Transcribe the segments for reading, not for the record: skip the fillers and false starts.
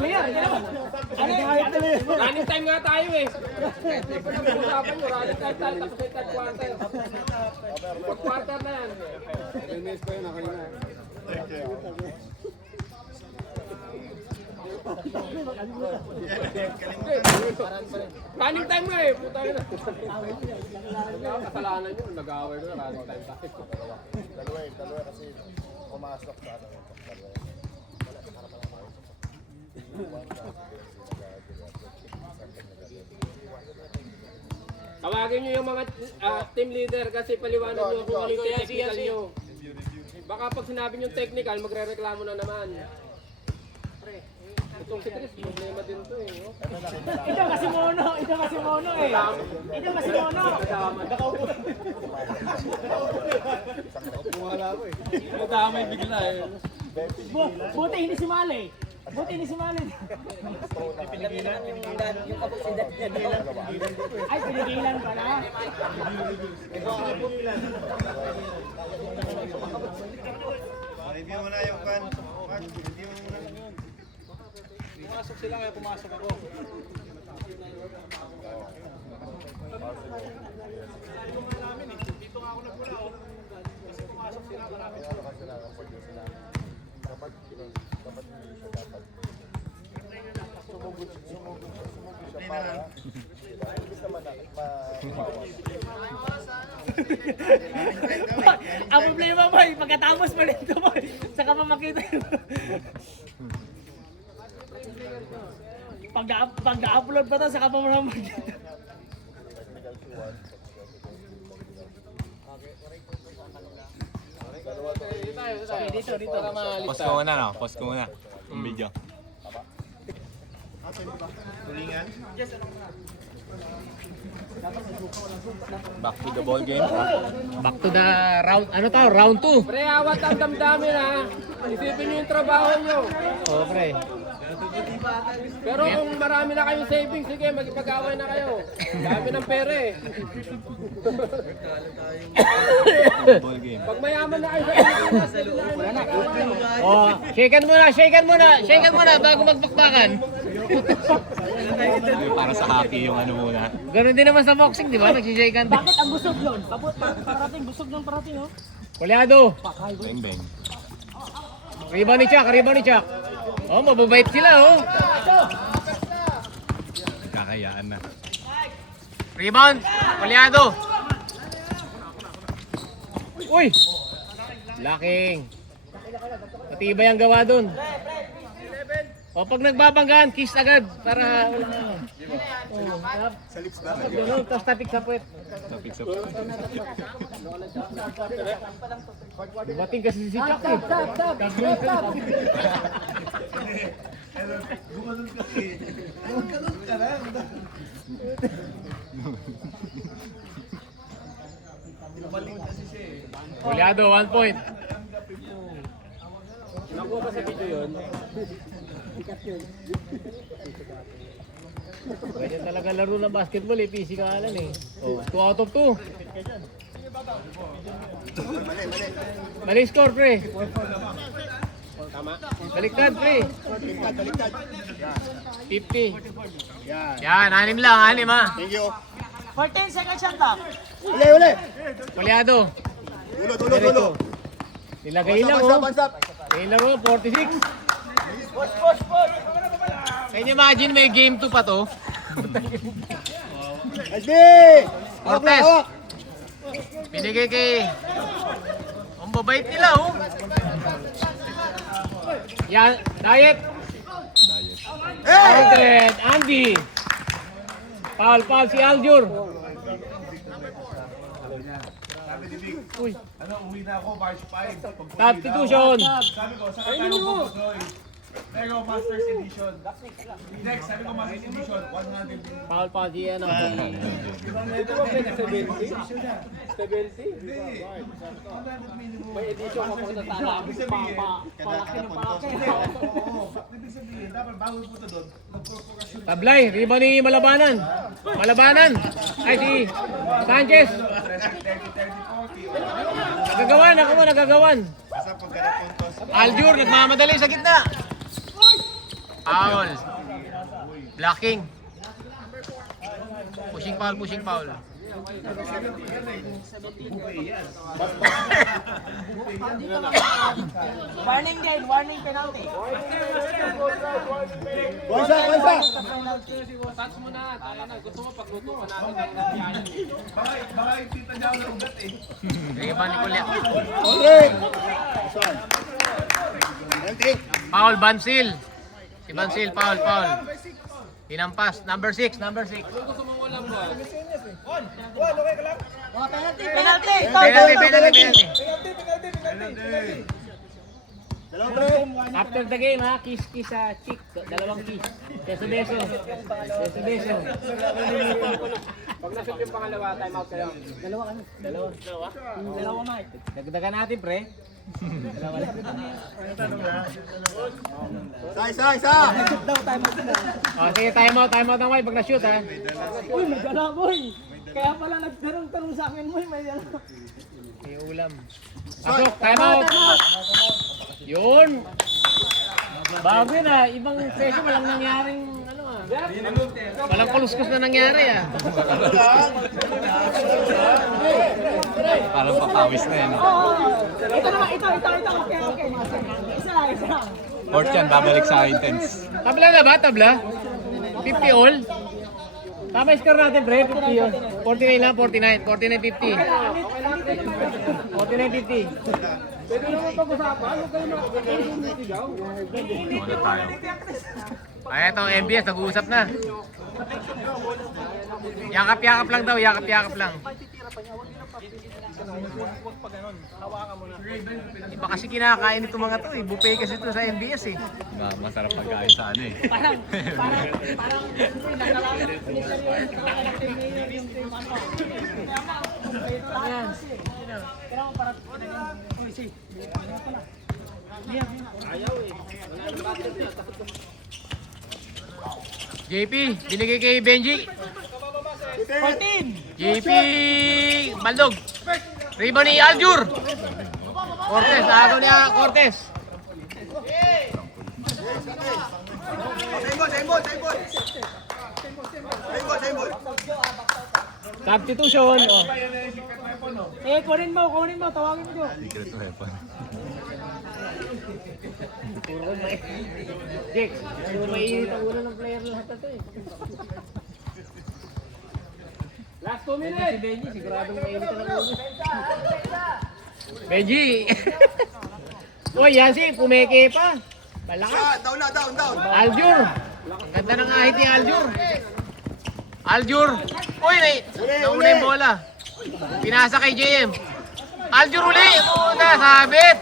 Mayor, Running time nga tayo eh. Pag-usapan nyo, running time tayo, tapos may third quarter. Fourth quarter na yan. Release ko yun ako yun. Running time nga eh, puta yun. Kasalanan nyo, nag-away ko na running time tayo. Dalawa kasi pumasok sa ano. Tawagin nyo yung mga team leader kasi paliwanag nyo kung ano yung technical nyo. Baka pag sinabi nyo technical, magre-reklamo na naman. Itong si Chris, problema din to eh. No? ito kasi mono eh. Ito kasi mono. Wala ko eh. Madamay bigla eh. Buti hindi sumali. Pinigilan yung kapasidad niya daw. Ay, pinigilan pala. Review mo na yung kan. Review mo na. Pumasok sila kaya pumasok ako. Dito nga ako nagmula oh. Kasi pumasok sila marami. Dapat hindi siya dapat. Sumugod siya para. Imbis naman Ang problema mo, pagkatapos mo nito mo, saka pa makita yun. Pag na-upload pa to, saka pa mo naman makita. Dito. Post ko muna, no? Post ko muna. Yung video. tulingan. Back to the ball game. Back to the round, round 2. Pre, awat ang damdamin ha. Isipin nyo yung trabaho nyo. Oo, pre. Pero kung marami na kayong savings, sige, magpag-away na kayo. Dami ng pera eh. Ball game. Pag mayaman na kayo sa Pilipinas, hindi na kayo magpag-away. Oh, shaken muna bago magbakbakan. Yung para sa hockey yung ano muna. Ganun din naman sa boxing, di ba? Nagsishakean. Bakit ang busog yun? Parating, busog ng parating, oh. Kulyado. Bang bang. Rebound ni Chuck. Oh, mababait sila, oh. Kakayaan na. Rebound, Kulyado. Uy! Laking. Matibay ang gawa dun. O pag nagbabanggaan, kiss agad para sa lips ba? Tapos tapik sa puwet. Topic sa Dumating kasi si Chuck eh. Gumanon ka lang. Kulyado, 1 point. Nakuha ba sa video yun? Pwede talaga laro ng basketball eh, pisikalan eh. Oh, 2 out of 2. Mali score, pre. Tama. Baliktad, pre. Baliktad. 50. Yan, 6 lang, 6 ha. Thank you. 14 seconds shot clock. Uli. Kulyado. Dulo. Nilagay lang, oh. Bansap. May laro, 46. Can you imagine may game 2 pa to? Asbi! Cortez. Pinigay kay... Ang babait nila, oh. Yan, Diet. Aldred, Andy. Foul si Aljur. Uy. Ano, uwi na ako, March 5. Substitution. Sabi ko, sa kakano ko Budoy. Pero Masters Edition. Next, sabi ko Masters Edition, 100. Foul si ano. Ito ba pwede 70? 70? May edition ka pa sa tala. Palaki ng palaki. Oo, ibig sabihin, dapat bago po ito doon, magpropokasyon. Tablay, riba ni Malabanan. Ay, si Sanchez. 30-40. Nagagawan. Basta pagka napuntos. Aljur, nagmamadali sa gitna. Foul. Blocking. Pushing foul, pushing foul. Warning din, warning penalty. Wansa, wansa! Touch mo na. Tayo na. Gusto mo pagluto pa natin. Baka yung tita niya ang ugat eh. Iba ni Kuya. Alright! Saan? Penalty! Foul, Bansil. Si Bansil, foul, foul. Pinampas. Number 6, number 6. Gusto mo walang ba? Penalty, penalty. Penalty, penalty, penalty. Dalawang pre! After the game ha, kiss sa cheek. Dalawang kiss. Beso-beso. Beso-beso. Pag nashoot yung pangalawa, time out kayo. Dalawa, Mike. Dagdagan natin, pre. Isa, isa! O, sige, time out ng Mike pag na-shoot ha. Uy, may dala, boy. Kaya pala nagtanong sa akin, boy, may dala. May ulam. Pasok, time out. Yun. Bago yun ah. Ibang session, walang nangyaring ano ah. Walang kaluskus na nangyari ah. Parang papawis na yan. Ito naman, ito. Okay. Isa lang. Fourth yan, babalik sa intense. Tabla na ba? Tabla? 50 all? Tama yung score natin, pre. 50 yun. 49 lang, 49. 49-50. 49-50. Pwede naman pag-usapan. Huwag kayo makakasigaw. Muna tayo. Ay, ito, MBS, nag-uusap na. Yakap-yakap lang daw, yakap-yakap lang. Iba kasi kinakain itong mga to eh. Buffet kasi ito sa MBS eh. Masarap pagkain sa ano eh. JP, binigay kay Benji. 14. JP Baldog. Rebound ni Aljur. Cortez, agaw niya Cortez. Substitution. Oh. Kunin mo, tawagin mo. Secret weapon. Jake, mainit ang ulo ng player lahat na to eh. Last 2 minutes. Si Benji, siguradong mainit ang ulo. Benji! Uy, yan si, pumeke pa. Malakas. Down! Aljur! Ang ganda ng ahit ni Aljur. Aljur! Uy, nauna yung bola. Pinasa kay JM. Aljur uli! Puta, sabit!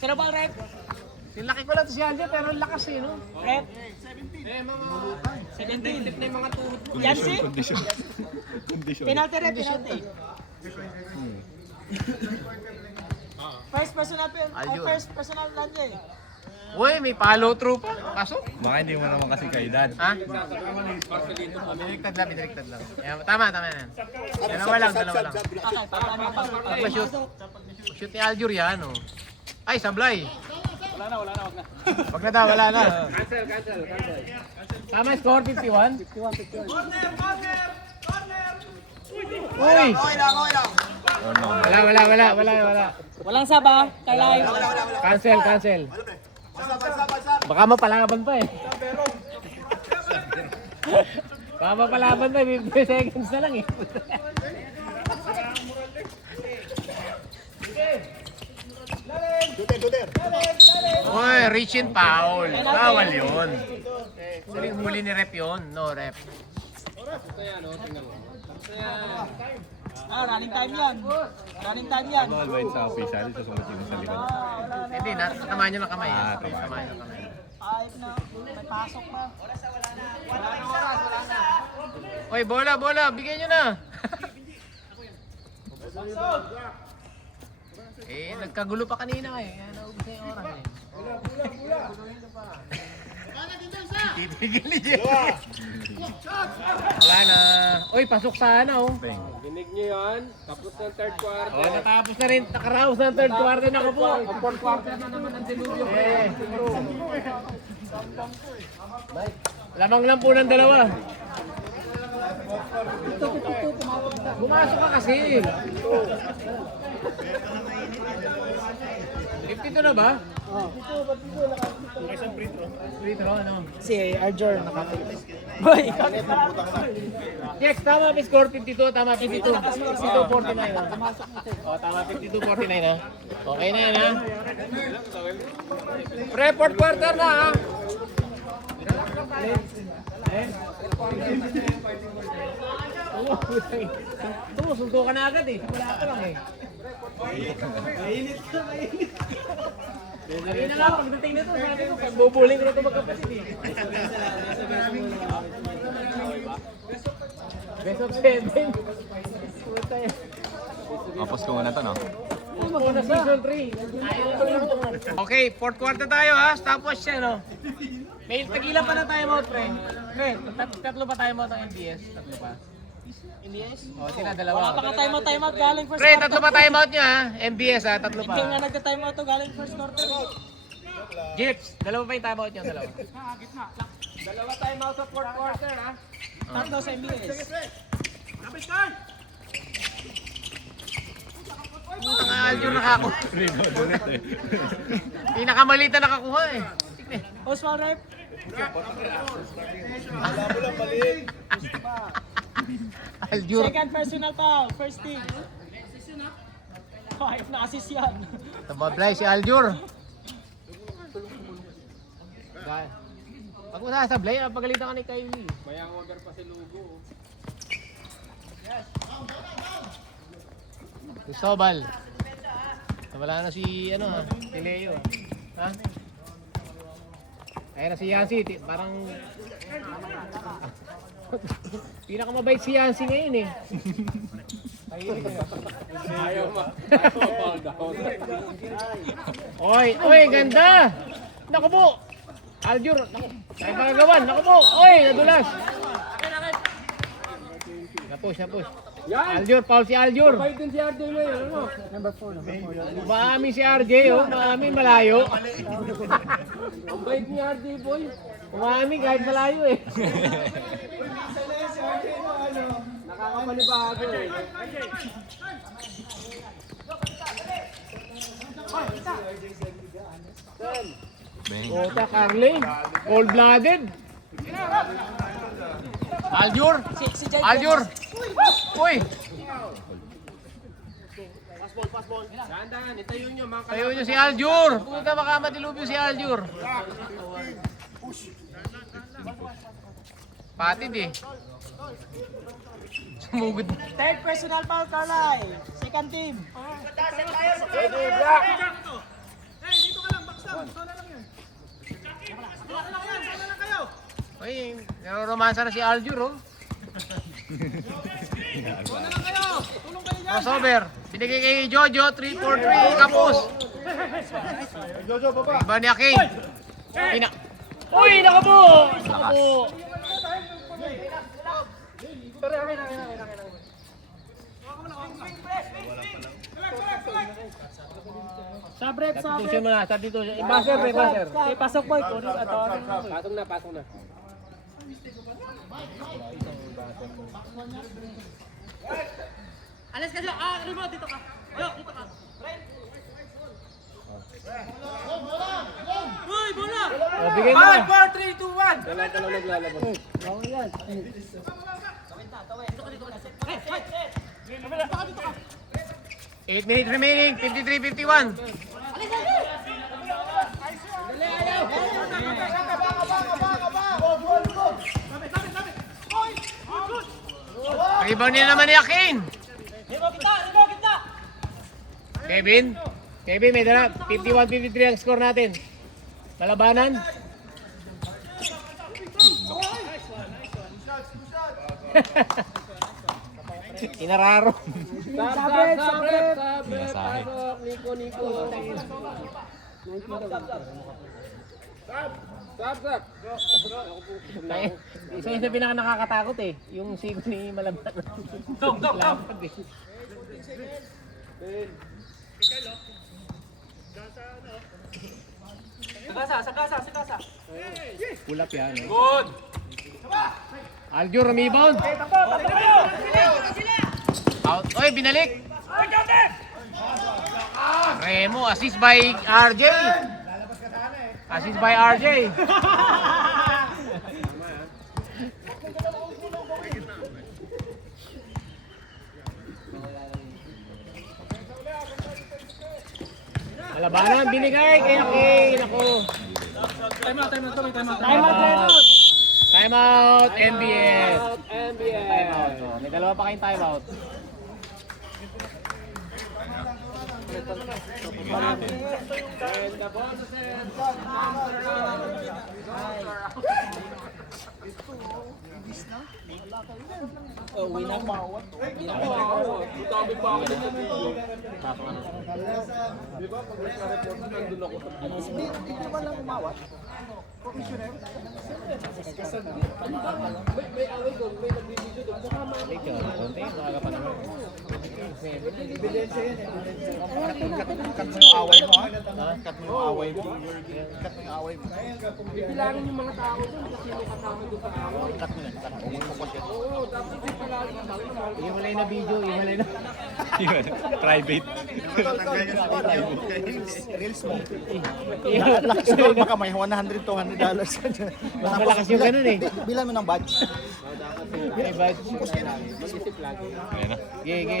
Sino ba ang rep? Silaki ko lang to si Aljur, pero ang lakas eh, no? Rep? 17 na yung mga tuhod ko. Yan si? Condition. Penalty rep, penalty. First personal land eh. Uy, may follow through pa. Pasok. Baka hindi mo naman kasi kaedad. Ha? Biniliktad lang. Ayan, tama yan. Dalawa lang. Okay, para Shoot. Shoot ni Aljur yan, oh. Ay, sablay. Wag na daw, wala na. Cancel. Tama score, 51? 51. Uy! Wala. Walang saba, kalay. Cancel. Baka mapalaban pa eh. Baka mapalaban pa, 50 seconds na lang eh. Duder! Uy, reach in foul. Bawal yun. Huli ni rep yun. No rep. Running time yan. Bawal ba yun sa official? Susunod yung sa likod. Hindi, natamaan nyo ng kamay. Natamaan nyo ng kamay. Ayop na, may pasok na. Uy, bola. Bigyan nyo na. Nagkagulo pa kanina eh. Kaya naubos na yung oras eh. Titigil niya. Wala na. Uy, pasok sana oh. Dinig nyo yan. Tapos ng third quarter. Oh, natapos na rin. Nakaraos ng third quarter na ko po. Ang fourth quarter na naman ang dilubyo. Lamang lang po ng dalawa. Bumasok ka kasi. 52 na ba? Free throw, ano? Si Arjor nakapit. Boy, Yes, tama may score 52, tama 52. 52-49 na. Oh, tama 52-49 na. Okay na yan ha. Pre, fourth quarter na ha. Tumusunto ka na agad eh. Wala ka lang eh. Kanina nga, pagdating nito, sabi ko, pagbubuling ko na ito magkapatid eh. Best of 7. Tapos ko muna to, no? Muna season 3. Okay, fourth quarter tayo ha. Stopwatch siya, no? May tagilan pa na tayo mo, pre. Pre, tatlo pa tayo mo ng MBS. Tatlo pa. MBS? O, sila dalawa. baka time out galing first Pre, tatlo pa time out nyo ha. MBS ha, tatlo pa. Hindi nga nagka-time out to galing first quarter. Jeeps, dalawa pa yung time out nyo, dalawa. Dalawa time out sa fourth quarter ha. Tatlo sa MBS. Putang Aljur nakakuha. Pinakamalita nakakuha eh. Oswald Rep. Aljur. Second personal foul. First team. Five na assist yan. Tumablay si Aljur. Pag masasablay, pagalitan ka ni Kylie. Mayang order pa si Lugo. Cristobal. Wala na si ano ha, si Leo. Ha? Kaya na si Yancy, parang pinakamabait si Yancy ngayon eh. Ayaw ma-foul down. Oy, oy, ganda! Naku po! Aljur, naku, ay magagawan, naku po! Oy, nadulas! Napush. Yan! Aljur, foul si Aljur. Fight din si RJ ngayon, ano? Maami si RJ, oh. Maami malayo. Ang bait ni RJ boy. Maami kahit malayo eh. Nakakapanibago eh. Ota, Carly. Cold-blooded. Aljur. Si Jai. Aljur. Uy. Dahan-dahan, itayo nyo mga Tayo nyo si Aljur. Puta baka matilubyo si Aljur. Patid eh. Sumugod. Third personal foul, Carlisle. Second team. Uy, naroromansa na si Aljur oh. Crossover. Binigay kay Jojo, 3-4-3, kapos. Jojo, baba. Iba ni Akin. Uy, naka po! Naka po! Sabrep, Substitution mo na, substitution. Ibaser, ibaser. Okay, pasok boy. Kunin ato. Pasok na. Alas ka dyan. Remote, dito ka. Dito ka. Uy, bola! O, bigay mo na. 4, 3, 2, 1. Dalaw naglalabas. 8 minutes remaining, 53-51. Rebound niya naman ni Akin. Kevin, may dala. 51-53 ang score natin. Malabanan. Inararo. Sabret. Masahe. Pasok, Nico. Stop. Isa yung sa pinaka nakakatakot eh. Yung sigo ni Malaban. Dong. Sa kasa. Pulap yan. Eh. Good! Aljur, rebound. Out. Oy, binalik. Remo, assist by RJ. Assist by RJ. Malabanan, binigay kay Kane. Ako. Time out. Time out, MBS. Out, MBS. Time out. Oh. May dalawa pa kayong time out. And the ball is in. Uwi na. Dami pa ako dito sa video. Di ba pag nagka-report nandun ako sa may away doon, may nagbibideo doon. Kasama ako. Medyo, konti, maaga pa naman. Cut mo yung away mo, ha? Cut mo yung away mo. Cut mo yung away mo. Bibilangin yung mga tao doon kasi may kasama doon sa away. Cut mo yan. Cut mo. Umukot yan. Oo, dapat hindi palagi kasama. Iwalay na video, iwalay na. Private. Reels mo. Iwalay Lakas ko, baka may $100, $200 ka dyan. Malakas yung ganun eh. Bilan mo ng badge. May badge. Mag-isip lagi. Ayan na. Gege.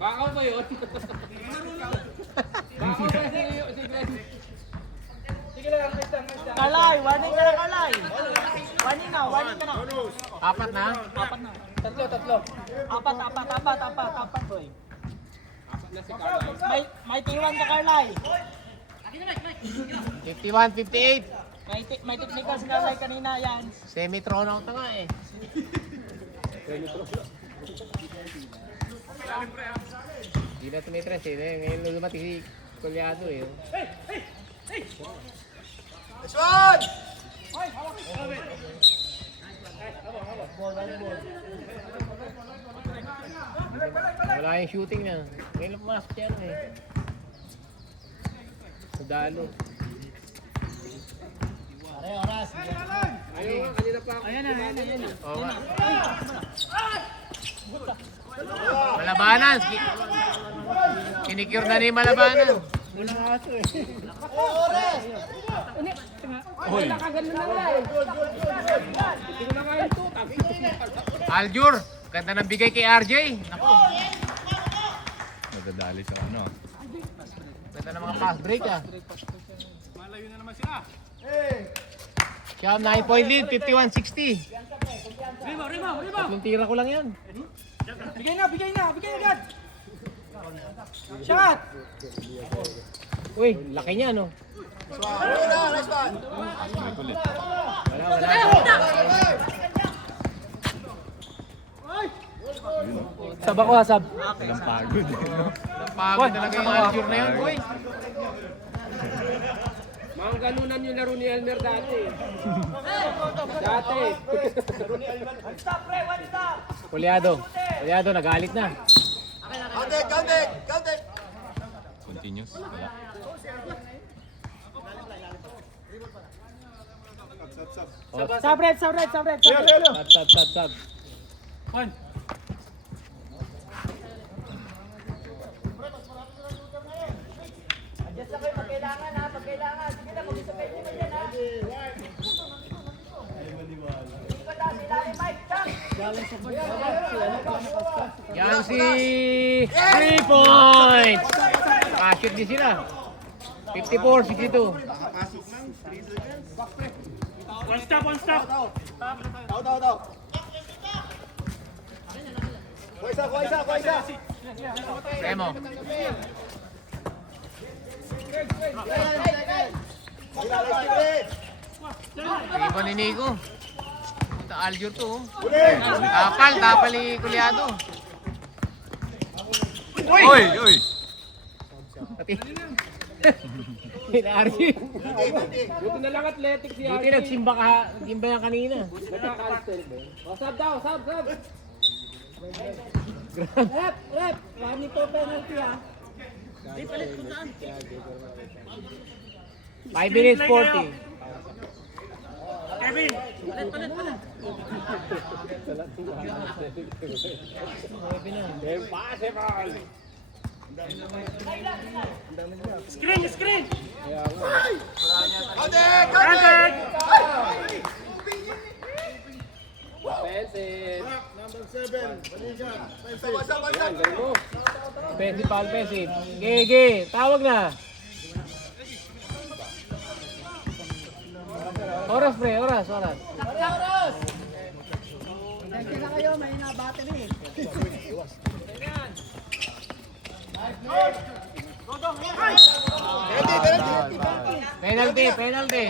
Bakaw ba yun? Bakaw ba si Glenn? Kalay, warning ka na Kalay. Warning na. Apat na? Tatlo. Apat, boy. Apat na si Carly. May T1 ka Kalay. 51, 58. May technical si Kalay kanina yan. Semi-thrown out na nga eh. Hindi na tumitres eh. Ngayon lumati si Colyado eh. Wala yung shooting niya. Ngayon lang pumasok siya eh. Sadalo. Ayun nga, kanina pa ako. Ayan na. Oo nga. Malabanan. Kinikure na ni Malabanan. Ay, nakagano na nga eh. Hindi ko na kaya ito. Aljur. Ganda ng bigay kay RJ. Naku. Nadadali sa ano. Ganda ng mga pass break ah. Malayo na naman sila. Siyam 9-point lead. 51-60. Rebound. Tatlong tira ko lang yan. Bigay na agad. Shot. Uy, laki niya no. Kulit. Wala. Sab ako ha, sab. Walang pagod. Pagod talaga yung Aljur na yun, boy. Mga ganunan yung laro ni Elmer dati. Dati. Colyado, nagalit na. Continuous. Wala. Sabret. Sab. Yan si 3 points. Nakashoot din sila. 54-62. One stop. Kuha isa. Remo. Iba ni Nico. Aljur to. Tapal ni Kulyado. Uy! Uy! Pati. Pinari. Buti na lang athletic si Buti Archie. nagsimba yan kanina. Nagkaka-calisthenic ba yun? O, sub daw, sub! Rep, wani po penalty ah. 5 minutes 40. Kevin! Impossible! Screen! Offensive! Yan, galing mo. Offensive. Gege, tawag na. Oras pre, oras. Thank you na kayo, may nabate na eh. Penalty. Penalty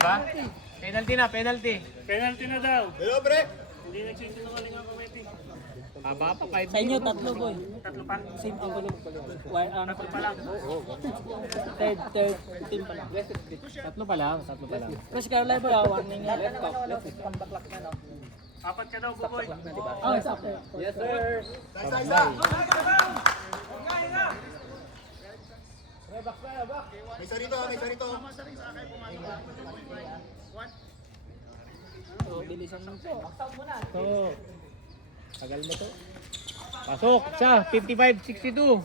ba? Penalty. Penalty na daw. Hello, pre. Hindi nagsisinungaling ang committee. Aba pa, 5 Sa inyo, tatlo boy. Tatlo pa. Same ang gulo. Tatlo pa lang. Third team pa lang. Tatlo pa lang. Fresh Carolina boy, warning nga. Pambaklak na no. Apat ka daw, Buboy. Oh, sakto. Yes, sir! May isa rito. So, bilisan mo po. So, tagal mo to. Pasok sa 55-62.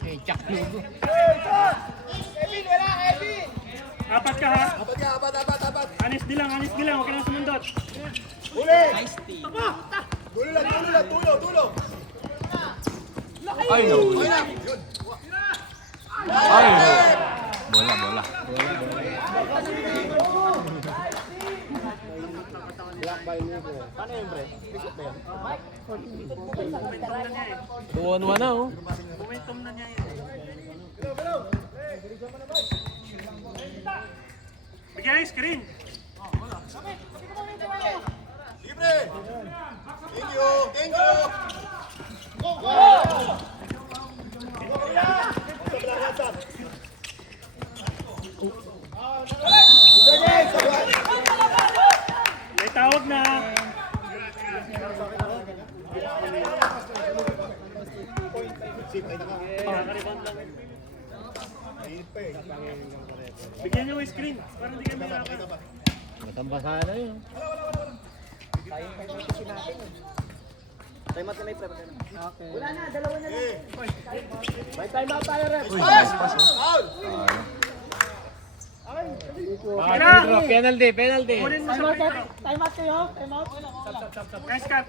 Eh, Jack Lugo. Apat ka ha. Apat. Anis lang. Huwag ka nang sumundot. Huli! Nice team. Tulo! Ay, no. Okay na! Yun! Ay, no. Bola. Paano yun, pre? Bisot na yun. 2-on-1 na oh. Momentum na niya yun. Bigyan screen. Libre! Thank you! May tawag na. Bigyan niyo yung screen para hindi kayo mahirapan. Matambasa na yun. Okay. Wala na, dalawa na lang. May time out tayo, ref! Uy, nice pass, oh. Penalty. Kunin mo sa Time out, free throw. time out kayo. Time out. Nice cut.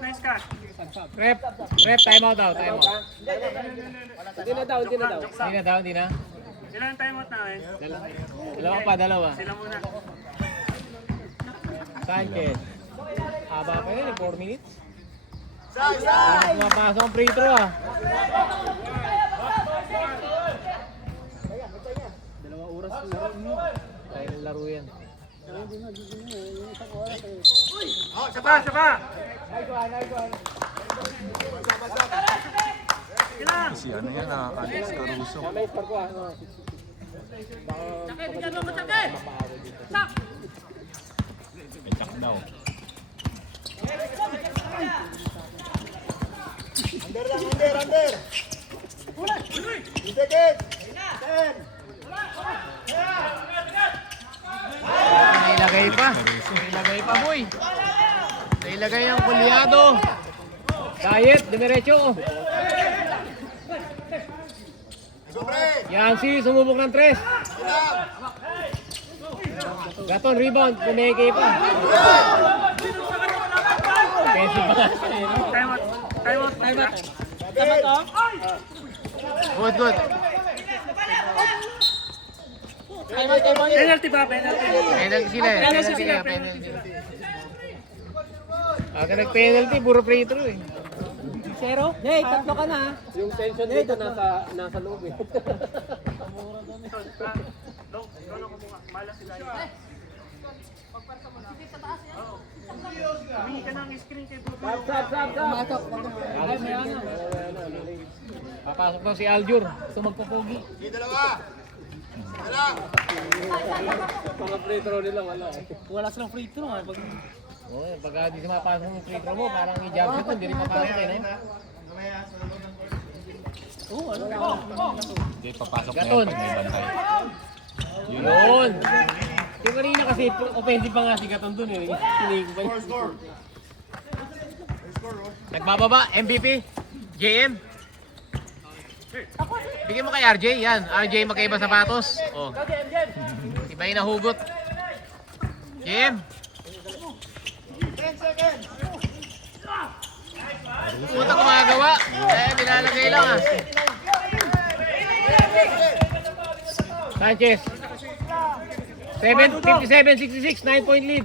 Rep, time out daw. Hindi na daw. Hindi na. Sila ang timeout namin. Dalawa. Sila muna. Sanchez. Haba pa yun, 4 minutes. Isa! Mapasok ang free throw ah. Tayo ng laro yan. Oh, isa Sapa! pa! Si ano yan, Alex Caruso. May score ko ah. May check daw. Under! Itikit! 10! Nailagay pa boy. Nailagay ang Kulyado. Diet, diretso. Sobre! Yancy, sumubok ng 3. Gaton, rebound, pumeke pa. Offensive pa. Timeout. Time out. Good. Time out. Penalty ba? Penalty. Penalty sila eh. Penalty. Aga nag-penalty, puro free throw eh. Zero? Jay, tatlo ka na. Yung tension dito nasa loob eh. Pumatok. Ay, may ano. Papasok daw si Aljur. Ito magpupugi. Mga free throw nila wala eh. Wala silang free throw. Pag... Oh, pag di mapasok ng free throw mo, parang i-jump shot mo, hindi rin mapasok eh, no? Hindi, papasok na Gaton. yan pag may bantay. Yun! Yung kanina kasi, offensive pa nga si Gaton dun eh. Sinigo pa niya. Nagbababa, MVP, JM. Bigyan mo kay RJ, yan. RJ magkaiba sapatos. Oh. Iba yung nahugot. JM. 10 seconds. Puta gumagawa. Binalagay lang ah. Sanchez. 57-66, 9-point lead.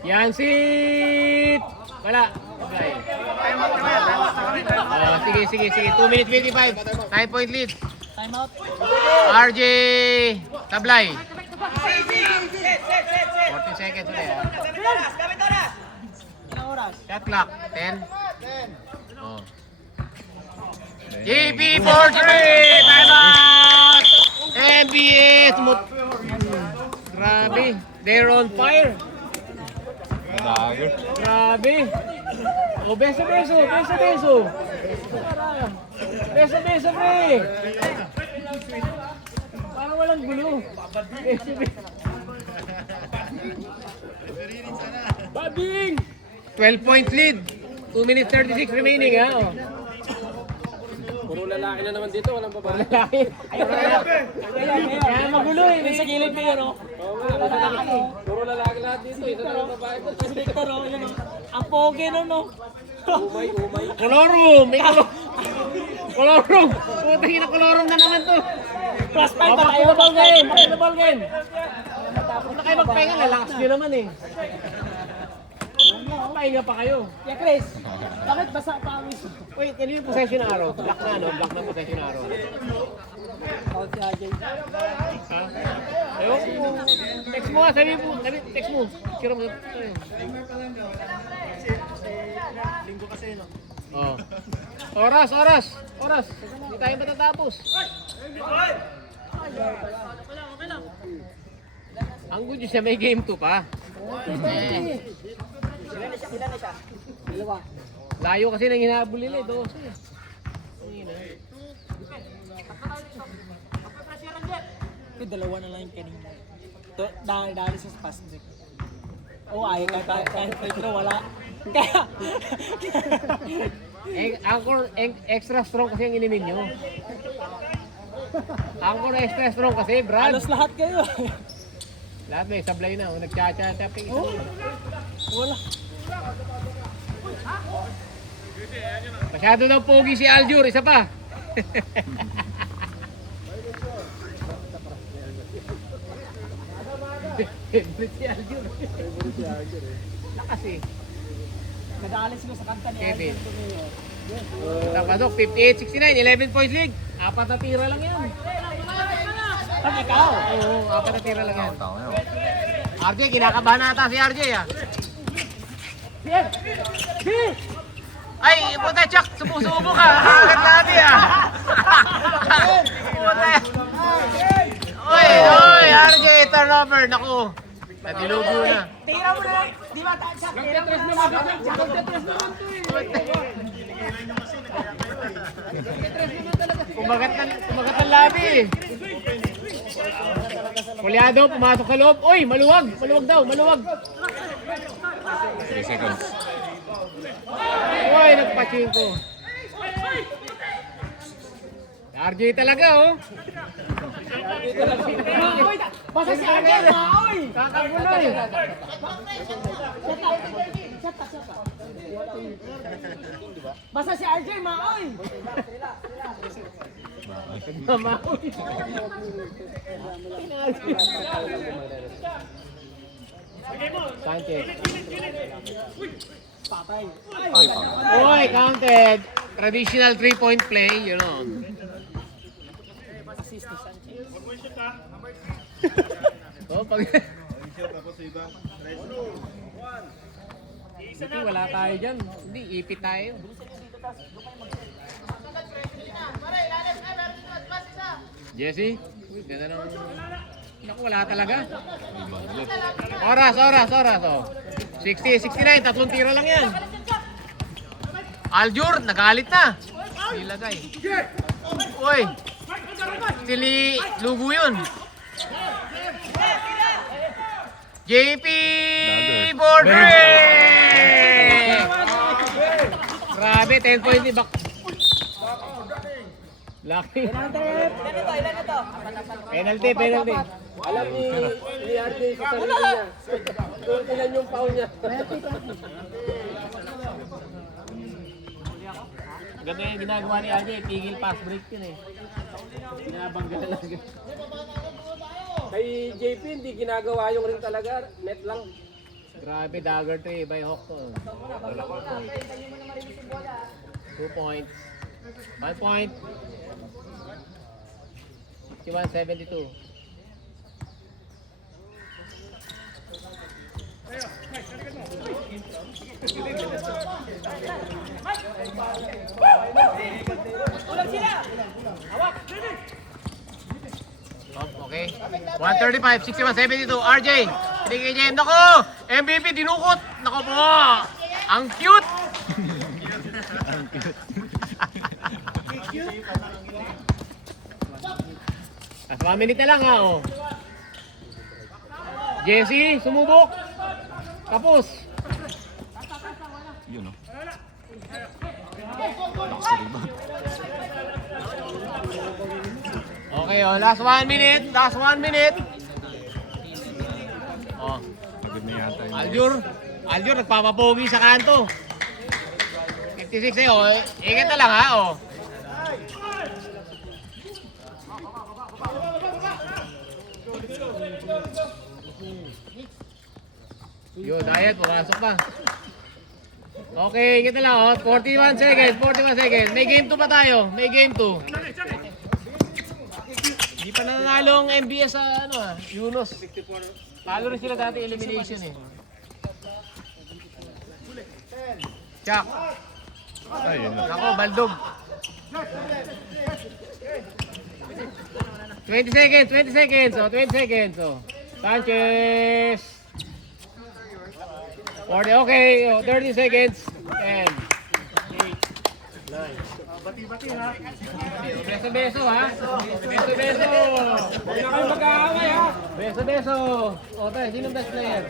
Yansit! Wala. Sige. 2 minutes 55. 9-point lead. Time out. RJ Tablay. 14 seconds ulit. Ilang oras? Shot clock. 10. Oh. JP43! Time out! NBA! Grabe. They're on fire. Dagger. Grabe. O, beso. Beso, pre. Parang walang gulo. Beso. Babing! 12 points lead. 2 minutes 36 remaining, ha? Oh. Puro lalaki na naman dito, walang babae. Lalaki. Kaya magulo eh. Sa gilid mo yun, oh. Oo nga, puro lalaki lahat dito, isa na lang babae ko. Victor, oh. Yun, oh. Ang pogi nun, oh. Umay. Color room. May color room. Puta na color room na naman to. Plus 5 pa Bakit tayo. na ball game? Huwag na kayo magpahinga. Lalakas nyo naman eh. Pahinga pa kayo. Yeah, Chris. Bakit basa pa ang iso? Wait, ano yung possession arrow? Black na no? Black na possession arrow. Out si AJ. Ha? Ewan ko. Text mo nga. Text mo. Sira mo. Linggo kasi, no? Oh. Oras. Hindi tayo matatapos. Ang good siya, may game 2 pa. Dalawa. Layo kasi nang hinahabol nila eh. 12. Yung dalawa na lang yung kanina. Dahil sa fast break. Oo, ayaw kahit pero wala. Kaya... Anchor extra strong kasi ang inimin nyo. Anchor extra strong kasi, Brad. Halos lahat kayo. Lahat may sablay na. Nagcha-cha-cha. Oo. Wala. Masyado ng pogi si Aljur. Isa pa. Favorite si Aljur. Lakas eh. Nag-aalis sila sa kanta ni Kevin. Alvin. Tapasok, 58-69, 11 points league. 4 na tira lang yan. Pag ikaw. Oo, 4 na tira lang yan. Tao na. RJ, kinakabahan na ata si RJ ah. Ay, puta, Chuck, sumusubo ka. Kakat natin ah. Puta. Oy, RJ, turnover. Naku, natilugo na. Tira mo na. Di ba, Chuck? Tira mo na. Kumagat ang labi eh. Kulyado, pumasok sa loob. Oy, maluwag daw. 3 seconds. Uy, nagpachinko. RJ talaga, oh. Basta si RJ, maoy! Kakaguloy. Basta si RJ, maoy! Mamaoy. Sanchez. Patay. Oy, counted. Traditional 3-point play, you know. Assist ni Sanchez. Oh, pag... Hindi, wala tayo dyan. Hindi, ipit tayo. Jesse? Uy, ganda ng... Naku, wala talaga. Oras. Oh. 60, 69, tatlong tiro lang yan. Aljur, nagalit na. Nilagay. Uy! Stili, lugo yun. JP Bordre! Grabe, 10 points ni Bak. Lucky. Penalty. Alam ni RJ sa sarili niya. Kung ilan yung foul niya. Ganda yung ginagawa ni RJ, pigil pass break yun eh. Binabangga na lang. Kay JP hindi ginagawa yung ring talaga. Net lang. Grabe, dagger 3 by Hawk to. 2 points. 1 point. 61-72. Okay. 135, 61-72. RJ. Hindi kay Jem. Nako! MVP dinukot. Nako po. Ang cute. As 1 minute na lang ha. Oh. Jesse, sumubok. Tapos. Yun, no? Okay, oh, last 1 minute. Oh, Pagod na yata yun. Aljur nagpapapogi sa kanto. 56 eh, oh. Ingat na lang ha, oh. Yo, diet, pumasok pa. Okay, ingat na lang, oh. 41 seconds. May game 2 pa tayo. May game 2. Hindi pa nanalo ang MBS sa Yunus. Talo rin sila dati elimination eh. Chuck. Ayun na. Ako, Baldog. 20 seconds. Oh, 20 seconds. Oh. Sanchez. 40, okay. Oh, 30 seconds. 10. 8. 9. Beso-beso ha. Beso-beso. Huwag na kayo mag-aaway ha. Beso-beso. O tayo, sino best player?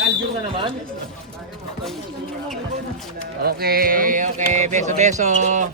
Aljur na naman. Okay. Beso-beso.